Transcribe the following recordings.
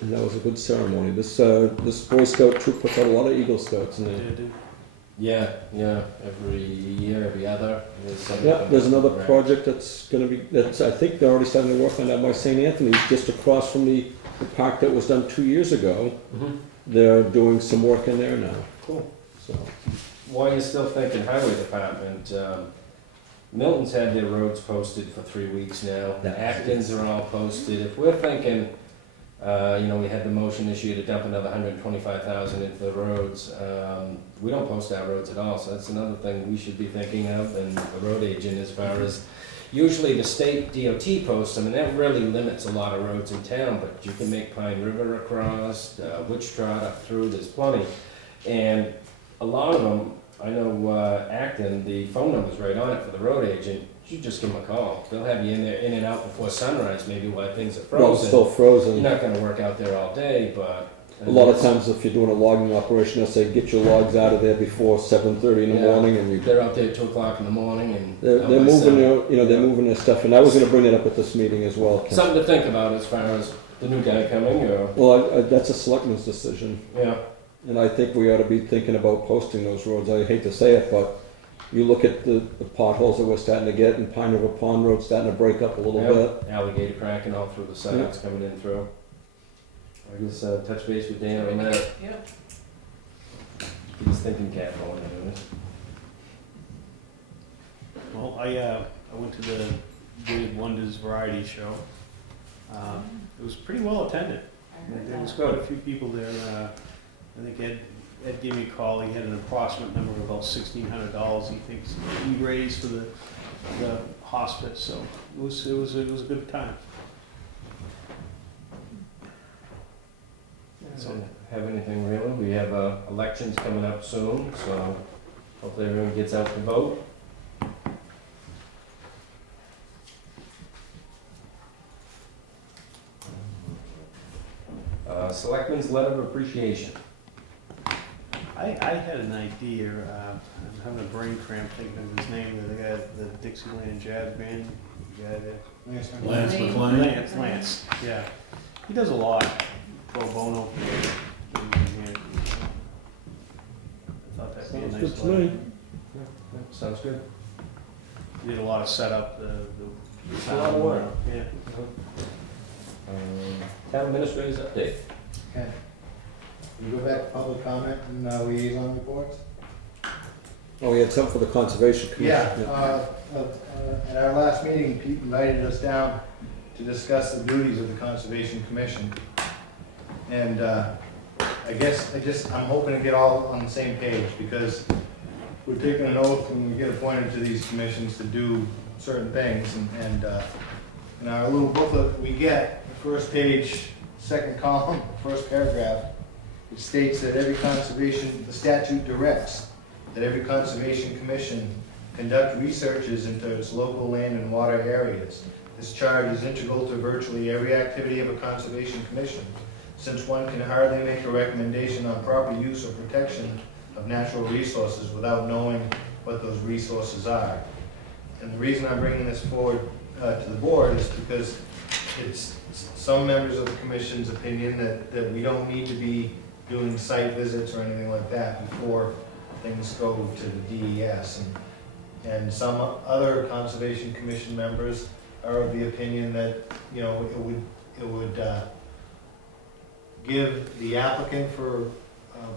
And that was a good ceremony. This Boy Scout troop puts out a lot of Eagle Scouts in there. Yeah, every year, every other. Yeah, there's another project that's I think they're already starting to work on that by St. Anthony's, just across from the park that was done 2 years ago. Mm-hmm. They're doing some work in there now. Cool. So, While you're still thinking highway department, Milton's had their roads posted for 3 weeks now. Yeah. Acton's are all posted. If we're thinking, we had the motion this year to dump another $125,000 into the roads. We don't post our roads at all, so that's another thing we should be thinking of, and the road agent as far as, usually the state DOT posts them, and that really limits a lot of roads in town, but you can make Pine River across, Witch Trot up through, there's plenty. And a lot of them, I know Acton, the phone number's right on it for the road agent. You just give them a call. They'll have you in there, in and out before sunrise, maybe while things are well, it's frozen. still frozen. You're not gonna work out there all day, but. A lot of times if you're doing a logging operation, they'll say, get your logs out of there before 7:30 in the Yeah. morning, and They're out there at 2 o'clock in the morning and. they're out by moving 7. they're moving their stuff, and I was gonna bring that up at this meeting as well, Ken. Something to think about as far as the new guy coming, or, Well, that's a selectman's decision, yeah. and I think we ought to be thinking about posting those roads. I hate to say it, but you look at the potholes that we're starting to get, and Pine River Pond Road's starting to break up a little bit. Alligator cracking all through the sides coming in through. I guess, touch base with Dan on that. Yep. He's thinking capital when doing it. Well, I went to the David Wonders Variety Show. It was pretty well attended. There was quite a few people there. I think Ed gave me a call. He had an approximate number of about $1,600 he thinks he raised for the hospice. So it was a good time. So, have anything really? We have elections coming up soon, so hopefully everyone gets out to vote. Selectmen's letter of appreciation. I had an idea. I'm having a brain cramp thinking of his name. The guy, the Dixieland Jazz Band guy there. Lance McLean. Lance, yeah. He does a lot pro bono. I thought that'd be a Sounds nice good to letter. me. Sounds good. He did a lot of setup, the It's a lot of work. Yeah. Town administrators update. Okay. We go back to public comment and liaison reports? Oh, we had something for the Conservation Commission. Yeah, at our last meeting, Pete invited us down to discuss the duties of the Conservation Commission. And I'm hoping to get all on the same page, because we're taking an oath when we get appointed to these commissions to do certain things. And in our little booklet we get, the first page, second column, first paragraph, it states that the statute directs that every conservation commission conduct researches into its local land and water areas. This charge is integral to virtually every activity of a conservation commission, since one can hardly make a recommendation on proper use or protection of natural resources without knowing what those resources are. And the reason I'm bringing this forward to the board is because it's some members of the commission's opinion that we don't need to be doing site visits or anything like that before things go to the DES. And some other Conservation Commission members are of the opinion that, it would give the applicant for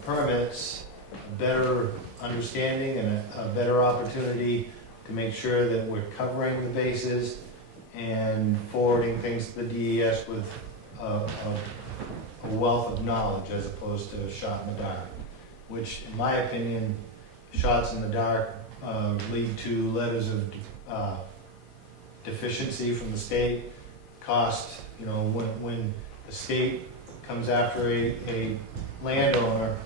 permits a better understanding and a better opportunity to make sure that we're covering the bases and forwarding things to the DES with a wealth of knowledge, as opposed to a shot in the dark, which in my opinion, shots in the dark lead to letters of deficiency from the state, cost, when the state comes after a landowner,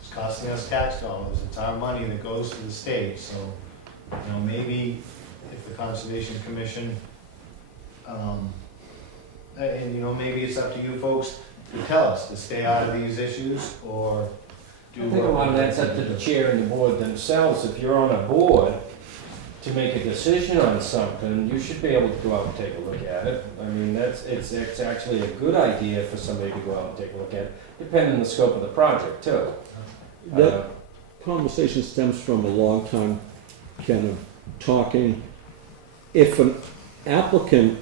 it's costing us tax dollars, it's our money that goes to the state. So, maybe if the Conservation Commission, maybe it's up to you folks to tell us to stay out of these issues, or do. I think a lot of that's up to the chair and the board themselves. If you're on a board, to make a decision on something, you should be able to go out and take a look at it. I mean, it's actually a good idea for somebody to go out and take a look at it, depending on the scope of the project too. That conversation stems from a long time kind of talking. If an applicant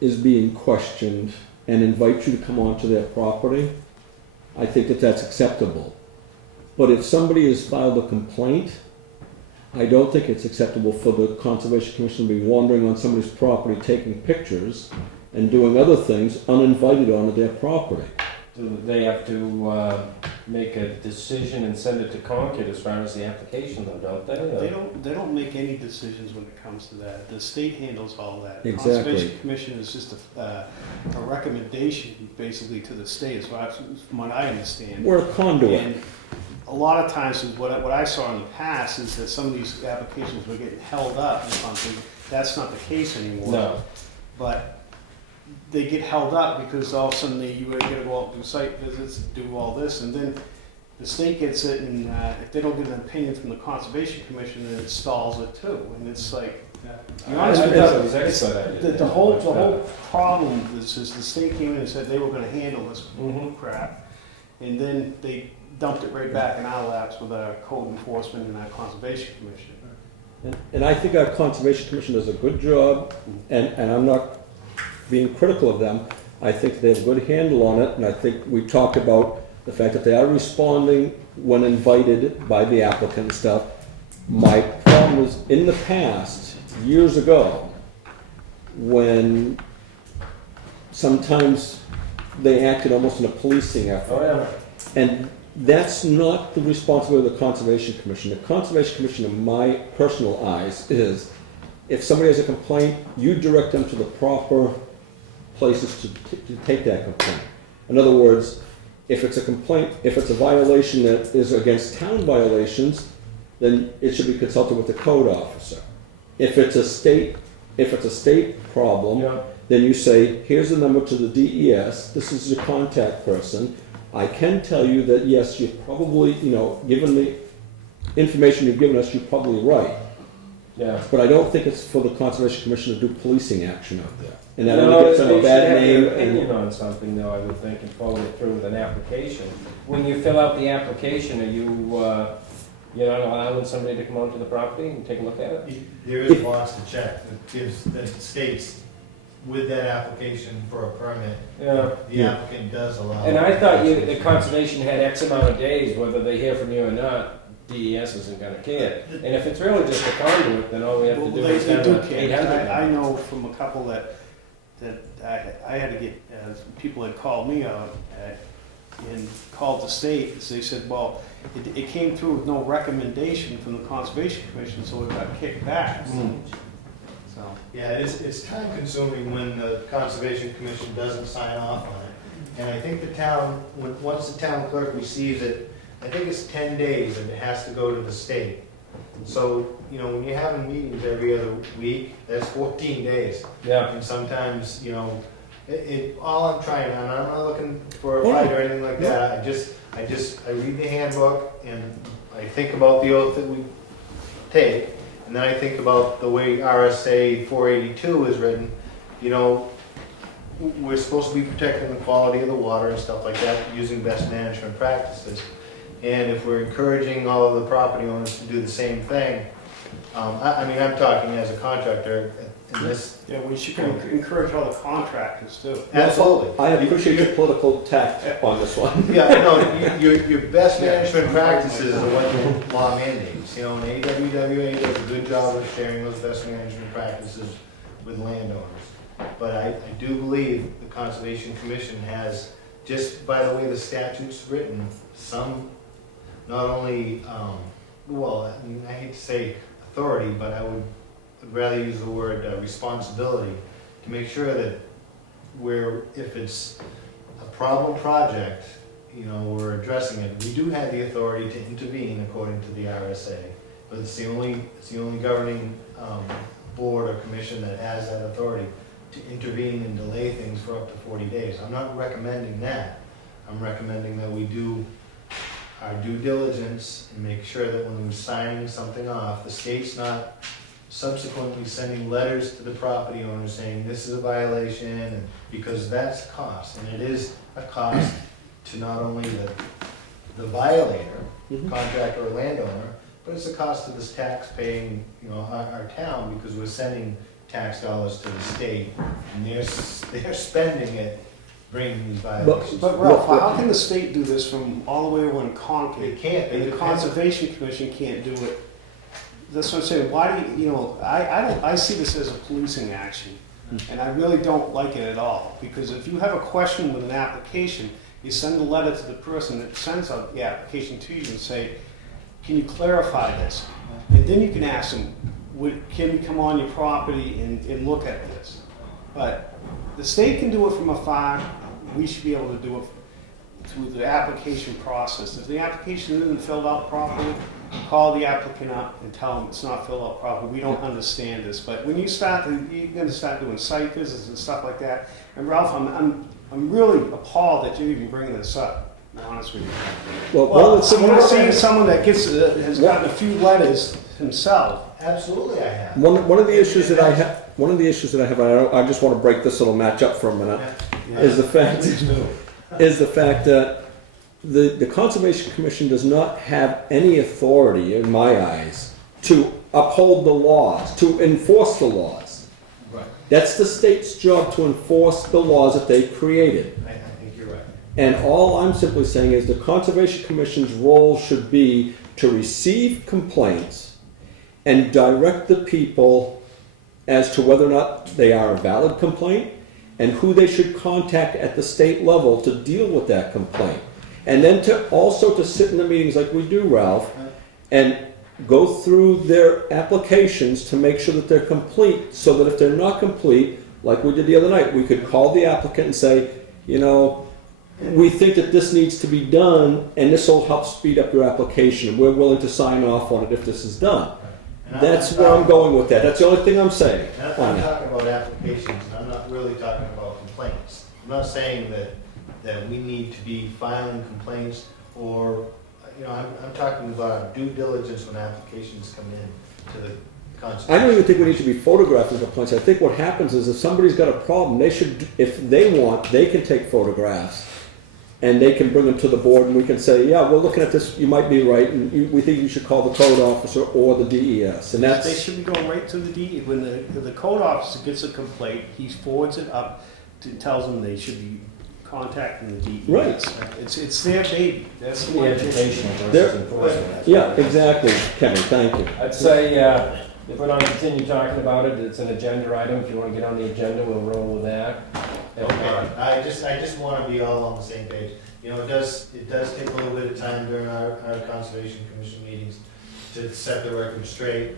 is being questioned and invites you to come onto their property, I think that that's acceptable. But if somebody has filed a complaint, I don't think it's acceptable for the Conservation Commission to be wandering on somebody's property, taking pictures and doing other things uninvited onto their property. Do they have to make a decision and send it to Concord as far as the application though, don't they? They don't make any decisions when it comes to that. The state handles all that. Exactly. Conservation Commission is just a recommendation basically to the state, as far as from what I understand. We're a conduit. And a lot of times, is what I saw in the past is that some of these applications were getting held up or something. That's not the case anymore. No. But they get held up because all of a sudden you gotta go out and do site visits, do all this, and then the state gets it, and if they don't get an opinion from the Conservation Commission, then it stalls it too. And it's like, I thought it was expedited. the whole problem is the state came in and said they were gonna handle this Mhm. crap, and then they dumped it right back in our laps with our code enforcement and our Conservation Commission. And I think our Conservation Commission does a good job, and I'm not being critical of them. I think they have a good handle on it, and I think we talked about the fact that they are responding when invited by the applicant and stuff. My problem was, in the past, years ago, when sometimes they acted almost in a policing effort. Oh, yeah. And that's not the responsibility of the Conservation Commission. The Conservation Commission, in my personal eyes, is if somebody has a complaint, you direct them to the proper places to take that complaint. In other words, if it's a complaint, if it's a violation that is against town violations, then it should be consulted with the code officer. If it's a state problem, Yeah. then you say, here's the number to the DES, this is your contact person. I can tell you that, yes, you're probably, given the information you've given us, you're probably right. Yeah. But I don't think it's for the Conservation Commission to do policing action out there. And that No, only gets them they a bad should have name. their opinion on something though, I would think, and follow it through with an application. When you fill out the application, are you not allowing somebody to come onto the property and take a look at it? There is a box to check that states with that application for a permit, Yeah. the applicant does allow. And I thought the conservation had X amount of days, whether they hear from you or not, DES isn't gonna care. And if it's really just a conduit, then all we have to Well, do they is do have care. 800. I know from a couple that I had to get, people had called me out and called the state, and they said, well, it came through with no recommendation from the Conservation Commission, so it got kicked back. Mm. So, Yeah, it's time consuming when the Conservation Commission doesn't sign off on it. And I think the town, once the town clerk receives it, I think it's 10 days and it has to go to the state. So, when you're having meetings every other week, that's 14 days. Yeah. And sometimes, all I'm trying, and I'm not looking for a fight or anything like that, I read the handbook and I think about the oath that we take, and then I think about the way RSA 482 is written. We're supposed to be protecting the quality of the water and stuff like that, using best management practices. And if we're encouraging all of the property owners to do the same thing, I'm talking as a contractor in this. yeah, we should encourage all the contractors too. Absolutely. I appreciate your political tact on this one. Yeah, no, your best management practices are what the law mandates. And AWWA does a good job of sharing those best management practices with landowners. But I do believe the Conservation Commission has, just by the way the statute's written, some, not only, I hate to say authority, but I would rather use the word responsibility to make sure that if it's a problem project, we're addressing it. We do have the authority to intervene according to the RSA, but it's the only governing board or commission that has that authority to intervene and delay things for up to 40 days. I'm not recommending that. I'm recommending that we do our due diligence and make sure that when we're signing something off, the state's not subsequently sending letters to the property owner saying this is a violation, and because that's a cost, and it is a cost to not only the violator, Mhm. contractor or landowner, but it's a cost to this tax-paying, our town, because we're sending tax dollars to the state, and they're spending it bringing these violations. But Ralph, how can the state do this from all the way over in They Concord? can't, they And the depend- Conservation Commission can't do it? That's what I'm saying, why do you, I see this as a policing action, and I really don't like it at all, because if you have a question with an application, you send a letter to the person that sends out the application to you and say, can you clarify this? And then you can ask them, can we come on your property and look at this? But the state can do it from afar, we should be able to do it through the application process. If the application isn't filled out properly, call the applicant up and tell them it's not filled out properly, we don't understand this. But when you're gonna start doing site visits and stuff like that, and Ralph, I'm really appalled that you're even bringing this up, to be honest with you. Well, Well, it's when I'm seeing someone that has gotten a few letters himself. Absolutely I have. one of the issues that I have, I just want to break this little match up for a minute, is the fact, that the Conservation Commission does not have any authority, in my eyes, to uphold the laws, to enforce the laws. Right, That's the state's job, to enforce the laws that they created. I think you're right. And all I'm simply saying is the Conservation Commission's role should be to receive complaints and direct the people as to whether or not they are a valid complaint and who they should contact at the state level to deal with that complaint. And then to sit in the meetings like we do, Ralph, and go through their applications to make sure that they're complete, so that if they're not complete, like we did the other night, we could call the applicant and say, we think that this needs to be done, and this will help speed up your application, and we're willing to sign off on it if this is done. And That's where I'm going with that. That's the only thing I'm saying And on I'm that. talking about applications, and I'm not really talking about complaints. I'm not saying that we need to be filing complaints, or, I'm talking about due diligence when applications come in to the conservation. I don't even think we need to be photographing complaints. I think what happens is if somebody's got a problem, they should, if they want, they can take photographs and they can bring them to the board, and we can say, yeah, we're looking at this, you might be right, and we think you should call the code officer or the DES. And They that's, should be going right to the DE. When the code officer gets a complaint, he forwards it up, tells them they should be contacting the DE. Right. It's their baby. That's The my educational There- versus enforcement. yeah, exactly, Kevin, thank you. I'd say, if we don't continue talking about it, it's an agenda item. If you want to get on the agenda, we'll roll with that. Okay, I just want to be all on the same page. It does take a little bit of time during our Conservation Commission meetings to set the record straight.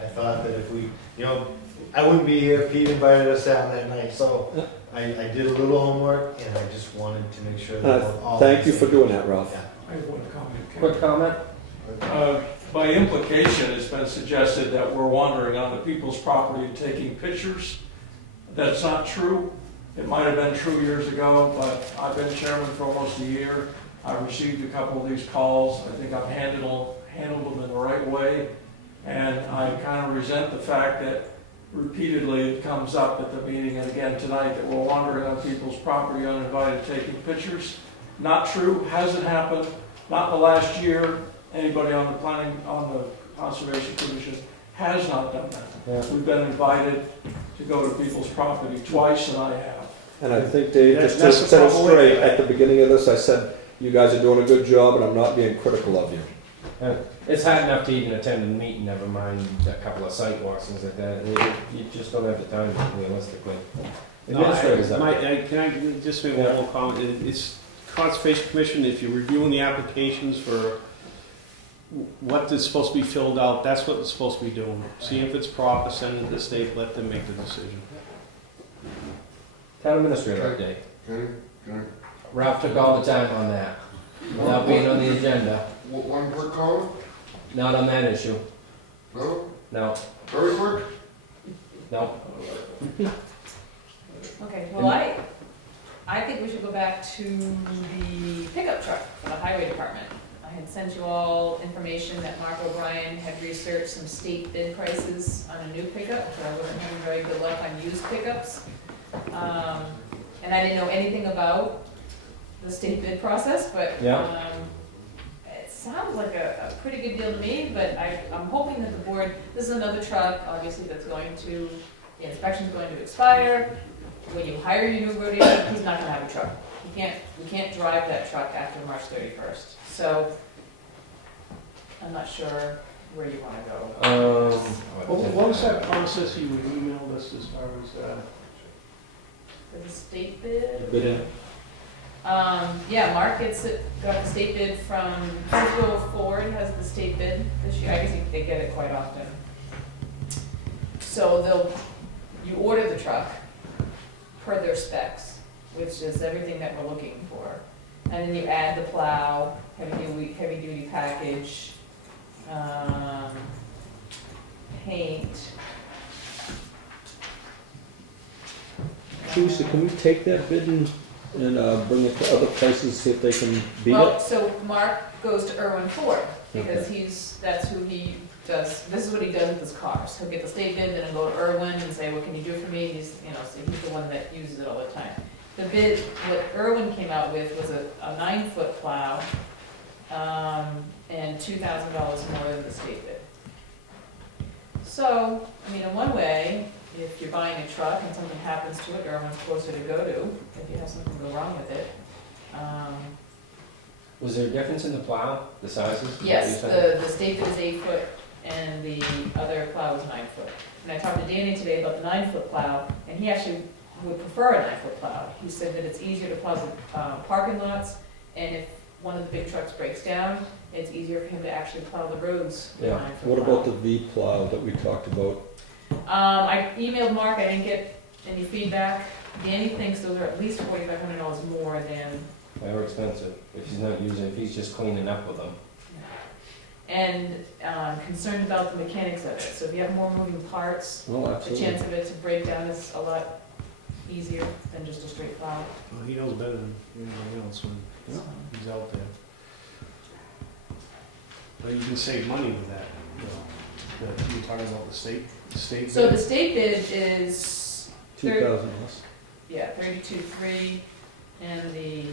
I thought that if we, I wouldn't be here, Pete invited us down that night, so I did a little homework, and I just wanted to make sure that we're all. Thank you for doing that, Ralph. Yeah. I have one comment. Ken. Quick comment? By implication, it's been suggested that we're wandering onto people's property and taking pictures. That's not true. It might have been true years ago, but I've been chairman for almost a year. I've received a couple of these calls. I think I've handled them in the right way. And I kind of resent the fact that repeatedly it comes up at the meeting and again tonight that we're wandering on people's property uninvited taking pictures. Not true, hasn't happened, not in the last year. Anybody on the Conservation Commission has not done that. Yeah. We've been invited to go to people's property twice, and I have. And I think Dave, just to That's the set it proper way. straight, at the beginning of this, I said, you guys are doing a good job, and I'm not being critical of you. It's hard enough to even attend a meeting, never mind a couple of site walks, things like that. You just don't have the time, realistically. Administrators up. Can I just make one more comment? It's Conservation Commission, if you're reviewing the applications for what is supposed to be filled out, that's what it's supposed to be doing. See if it's proper, send it to the state, let them make the decision. Town administrator update. Can Ralph took all the time on that, without being on the agenda. one quick comment? Not on that issue. No? No, Very quick? no. Okay, well, I think we should go back to the pickup truck for the highway department. I I had sent you all information that Mark O'Brien had researched some state bid prices on a new pickup, so I wasn't having very good luck on used pickups. And I didn't know anything about the state bid process, but, Yeah. it sounds like a pretty good deal to me, but I'm hoping that the board, this is another truck, obviously, that's going to, the inspection's going to expire. When you hire your new road agent, he's not gonna have a truck. We can't drive that truck after March 31st. So, I'm not sure where you wanna go. What was that process you emailed us as far as, For the state bid? Bid. Yeah, Mark got the state bid from Hillsborough Ford has the state bid this year. I guess they get it quite often. So you order the truck per their specs, which is everything that we're looking for. And then you add the plow, heavy duty package, paint. Teresa, can we take that bid and bring it to other places, see if they can beat Well, it? so Mark goes to Irwin Ford, because that's who he does, this is what he does with his cars. He'll get the state bid, then he'll go to Irwin and say, what can you do for me? He's, so he's the one that uses it all the time. The bid, what Irwin came out with was a 9-foot plow, and $2,000 more than the state bid. So, in one way, if you're buying a truck and something happens to it, Irwin's closer to go to, if you have something go wrong with it. Was there a difference in the plow, the sizes? Is that Yes, what you're saying? the state bid is 8 foot and the other plow is 9 foot. And I talked to Danny today about the 9-foot plow, and he actually would prefer a 9-foot plow. He said that it's easier to plow the parking lots, and if one of the big trucks breaks down, it's easier for him to actually plow the roads with a Yeah. 9-foot What plow. about the V plow that we talked about? I emailed Mark, I didn't get any feedback. Danny thinks those are at least $4,500 more than, They were expensive, if if he's just cleaning up with them. and concerned about the mechanics of it. So if you have more moving parts, Oh, the absolutely. chance of it to break down is a lot easier than just a straight plow. well, he knows better than anybody else when So, he's out there. But you can save money with that, you're talking about the state So bid? the state bid is, 2,000 less. yeah, 32.3, and the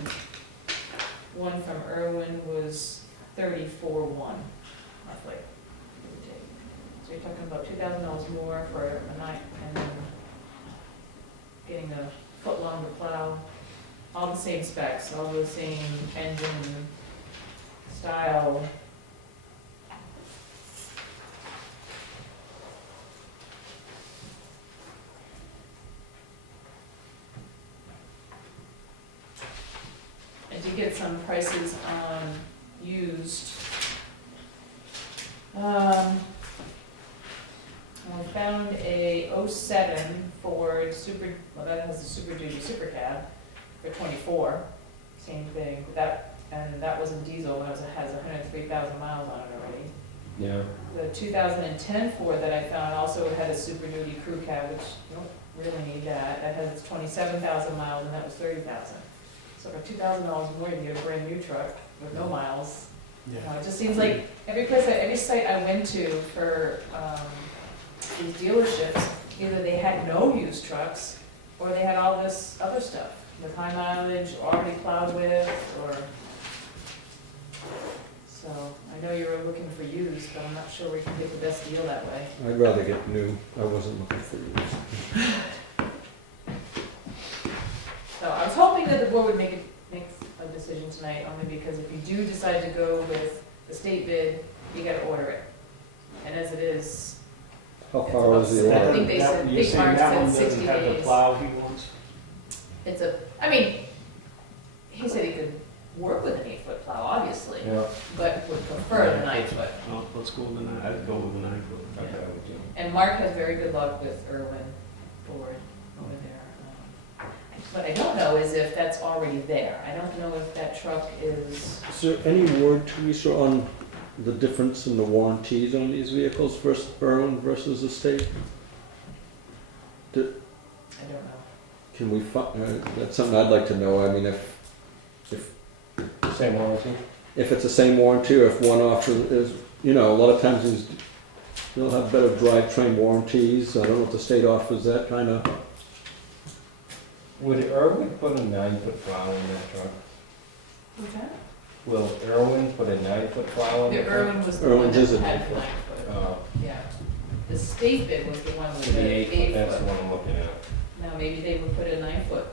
one from Irwin was 34.1, roughly. give or take. So you're talking about $2,000 more for a night, and then getting a foot longer plow, all the same specs, all the same engine, style. I did get some prices on used. I found a '07 Ford Super, well, that has a Super Duty Super Cab for 24, same thing, and that was a diesel, and it has 103,000 miles on it already. Yeah. The 2010 Ford that I found also had a Super Duty Crew Cab, which you don't really need that. That has 27,000 miles, and that was 30,000. So for $2,000 more, you can get a brand new truck with no miles. Yeah. It just seems like every site I went to for these dealerships, either they had no used trucks, or they had all this other stuff with high mileage, already plowed with, or. So I know you were looking for used, but I'm not sure we can get the best deal that way. I'd rather get new. I wasn't looking for used. So I was hoping that the board would make a decision tonight, only because if you do decide to go with the state bid, you gotta order it. And as it is, How It's far about was six- the I order? think they said- You're Big saying Mark that said one 60 doesn't have the days. plow he wants? he said he could work with an 8-foot plow, obviously, Yeah. but would prefer the 9-foot. Well, let's go with the 9, I'd go with the 9 foot. Okay, I would too. And Mark has very good luck with Irwin Ford over there. What I don't know is if that's already there. I don't know if that truck is, Is there any word, Teresa, on the difference in the warranties on these vehicles versus Berlin versus the state? I don't know. Can we that's something I'd like to know. I mean, if Same warranty? if it's the same warranty or if one off is, you know, a lot of times they'll have better drivetrain warranties. I don't know if the state offers that kind of. Would Irwin put a 9-foot plow in that truck? What's that? Will Irwin put a 9-foot plow in The the truck? Irwin was the one Irwin's that is a had 9-foot. 9 foot, Oh, yeah. The state bid was the one with the the 8 foot, 8 that's the foot. one I'm looking at. Now, maybe they would put a 9 foot,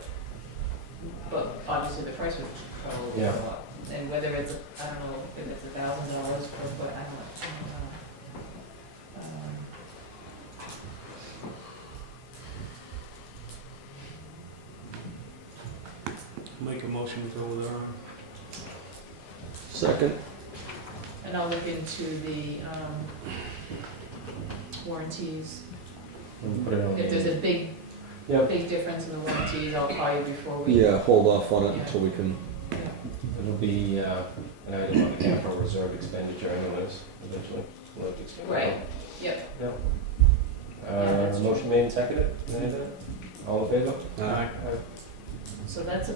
but obviously the price would probably Yeah. go up. And whether it's, I don't know, if it's $1,000 per foot, I don't know. Make a motion to go with our. Second. And I'll look into the warranties. We'll put it on If there's the, a big, Yep. big difference in the warranties, I'll call you before we. Yeah, hold off on it until we can. it'll be an item on the capital reserve expenditure anyways, eventually. We'll have to expend it. Right, yep. Yep. that's true. Motion made and seconded, all in favor? Aye. So that's a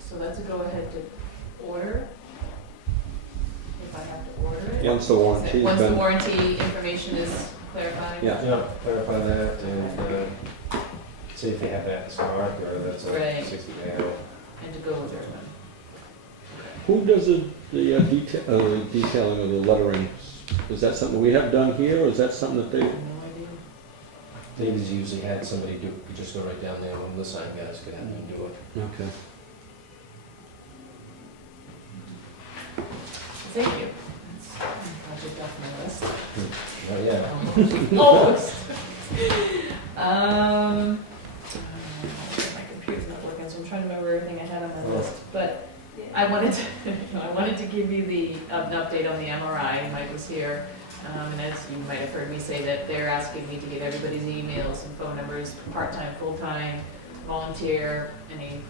so that's a go-ahead to order? If I have to order it? Once the warranty's Once the been. warranty information is clarified? Yeah. Yeah, clarify that and see if they have that in stock or that's a Right. 60-day out. And to go with it then? Who does the detailing of the lettering? Is that something we have done here, or is that something that I they? have no idea. David's usually had somebody do, just go right down there, one of the sign guys could have them do it. Okay. Thank you. That's project off my list. Oh, yeah. Almost. My computer's not working, so I'm trying to remember everything I had on my list. But I wanted to give you an update on the MRI. Mike was here, and as you might have heard me say that they're asking me to get everybody's emails and phone numbers, part-time, full-time, volunteer, any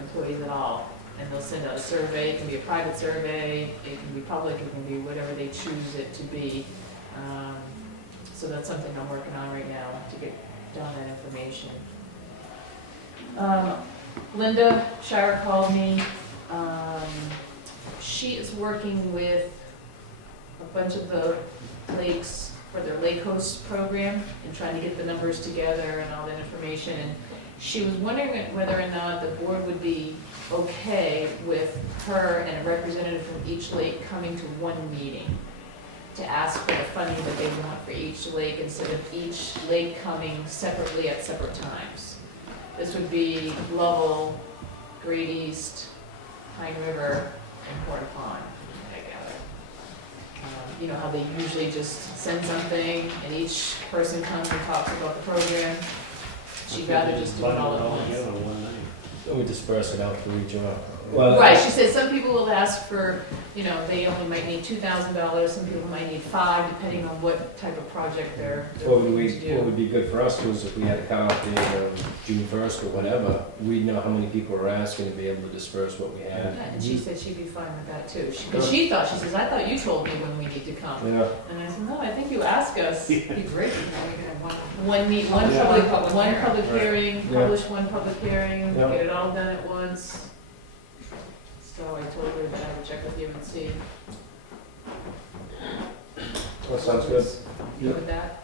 employees at all. And they'll send out a survey. It can be a private survey, it can be public, it can be whatever they choose it to be. So that's something I'm working on right now to get down that information. Linda Shire called me. She is working with a bunch of the lakes for their Lake Coast program and trying to get the numbers together and all that information. And she was wondering whether or not the board would be okay with her and a representative from each lake coming to one meeting to ask for the funding that they want for each lake instead of each lake coming separately at separate times. This would be Lovell, Great East, Pine River, and Porta Pond, I gather. You know how they usually just send something and each person comes and talks about the program? She'd rather just do it all at once. Together one night. So we disperse it out for each of them. Right, she said some people will ask for, you know, they only might need $2,000, some people might need $5,000, depending on what type of project they're What would looking to what do. would be good for us too is if we had a cutoff date of June 1st or whatever, we'd know how many people were asking and be able to disperse what we had. Yeah, and she said she'd be fine with that too. Because she thought, she says, I thought you told me when we need to come. Yeah, And I said, no, I think you asked us. It'd be great if we could have one. One Yeah. public Right. hearing, Yeah. publish one public hearing, Yeah. get it all done at once. So I told her that I would check with you and see. that sounds good. Good with that.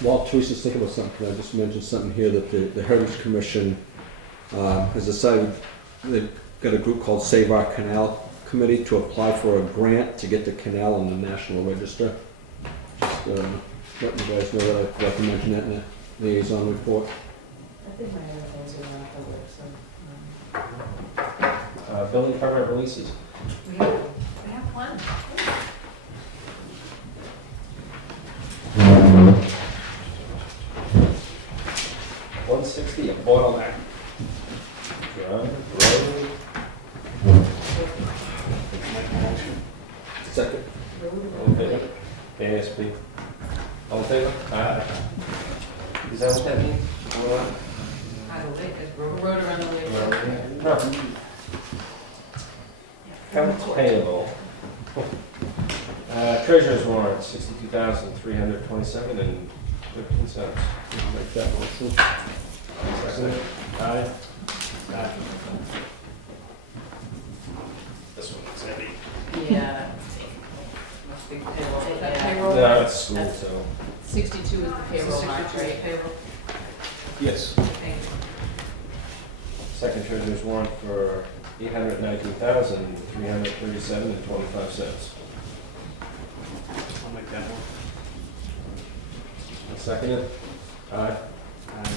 While Teresa's thinking about something, can I just mention something here that the Heritage Commission has decided, they've got a group called Save Our Canal Committee to apply for a grant to get the canal on the National Register. Just letting you guys know that I forgot to mention that in the liaison report. I think my other things are on the list, so. Building permit releases. We have one. 160 a bottleneck. Drive, road. Make a motion. Second. All in favor? ASB. All in favor? Aye. Is that what that means? I don't think it's road around the way. No. Accounts payable. Treasurer's warrant, 62,327 and 13 cents. Make that motion. Second. Aye. Aye. This one is heavy. Yeah. Must be payroll. Is that payroll? No, it's school, so. 62 is the payroll mark, right? Payroll. Yes. Thank you. Second treasurer's warrant for $819,337.25. I'll make that one. Second it? Aye. Aye.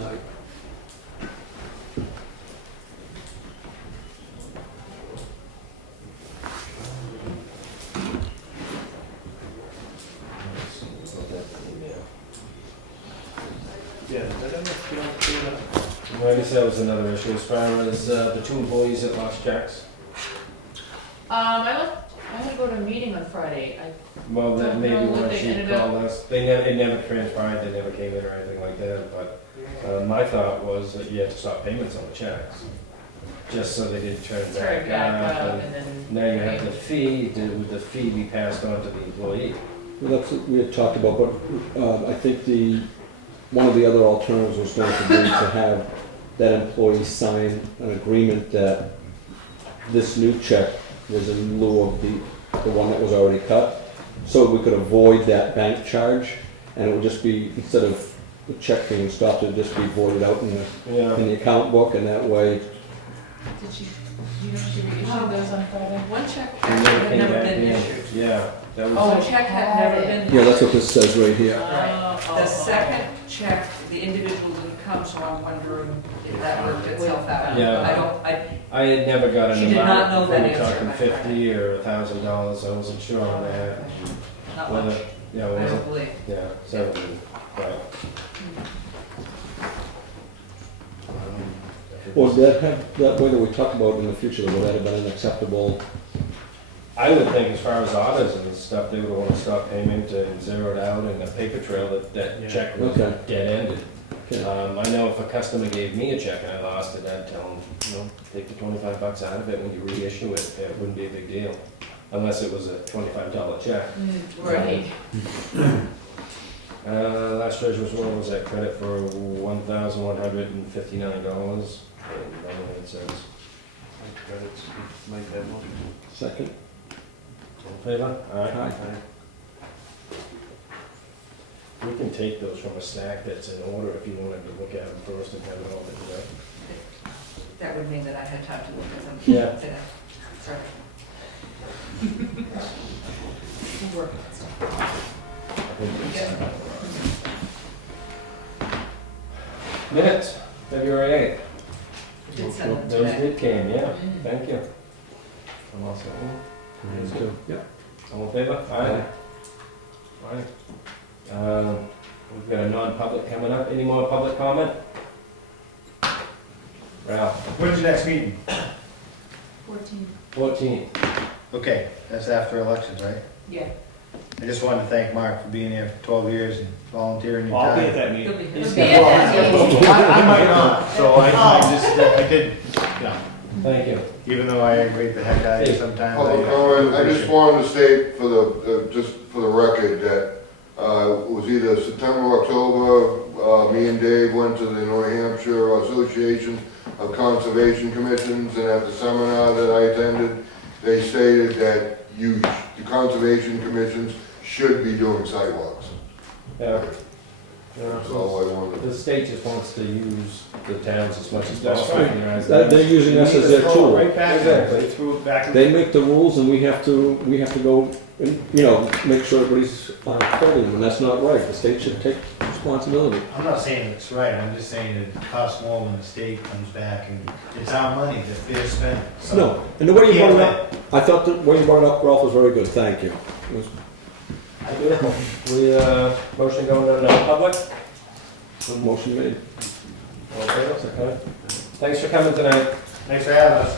Aye. Yeah, did that ever get on clean up? Well, I guess that was another issue as far as the two employees that lost checks. I had to go to a meeting on Friday. Well, that may be Don't know what when they she ended up- called us. It never transpired, they never came in or anything like that, but my thought was that you had to stop payments on the checks, just so they didn't turn Turn back up. up and and then. Now you have the fee, would the fee be passed on to the employee? Well, that's what we had talked about, but I think one of the other alternatives was going to be to have that employee sign an agreement that this new check was in lieu of the one that was already cut, so we could avoid that bank charge, and it would just be, instead of the check being stopped, it would just be voided out in Yeah. the account book, and that way, Did she, you know, she reissued those on Friday? One check It actually never had came never back been in. issued. Yeah, that was. Oh, a check had never been. yeah, that's what this says right here. The second check, the individual didn't come, so I'm wondering if that worked itself out. Yeah. I had never got an She did not amount, know if we that were answer, talking my 50 or $1,000, I wasn't sure on that. Not Whether, much, yeah, I was it? don't believe. Yeah, 70, right. Well, that way that we talked about in the future, would that have been an acceptable? I would think as far as audits and stuff, they would want to stop payment and zero it out and a paper trail that Yeah. check was Okay. dead-ended. Okay. I know if a customer gave me a check and I lost it, I'd tell them, take the $25 out of it when you reissue it, it wouldn't be a big deal. Unless it was a $25 check. Right. Last treasurer's warrant was that credit for $1,159.99. Credits, make that one. Second? All in favor? Aye. Aye. We can take those from a stack that's in order if you wanted to look at them first and have it all figured out. That would mean that I had time to look at them. Yeah. today. Sorry. We'll work on stuff. I think it's- Minutes, February 8th. Did send them Those today. did came, yeah, thank you. I'm all set. Yeah. All in favor? Aye. Aye. We've got a non-public coming up. Any more public comment? Ralph, When's your next meeting? 14. Okay, that's after elections, right? Yeah. I just wanted to thank Mark for being here for 12 years and volunteering your Well, I'll be at time. that You'll meeting. be He's here. got it. I might not, so I did, Thank you. even though I agree the heck out of you sometimes. Public comment, I just wanted to state for just for the record that, it was either September, October, me and Dave went to the New Hampshire Association of Conservation Commissions, and at the seminar that I attended, they stated that the conservation commissions should be doing sidewalks. Yeah. That's all I wanted. The state just wants to use the towns as much as That's possible. right. in their eyes. They're using us as their Throw it tool. Right back, Exactly. they threw it back. They make the rules and we have to go and, make sure everybody's following them, and that's not right. The state should take responsibility. I'm not saying it's right, I'm just saying it costs more when the state comes back and it's our money that they're spending. So No, and the way you can't brought it up, I thought the way you brought it up, Ralph, was very good, thank you. It was- Beautiful. We, motion going to non-public? Motion made. All in favor? Okay. Thanks for coming tonight. Thanks for having us.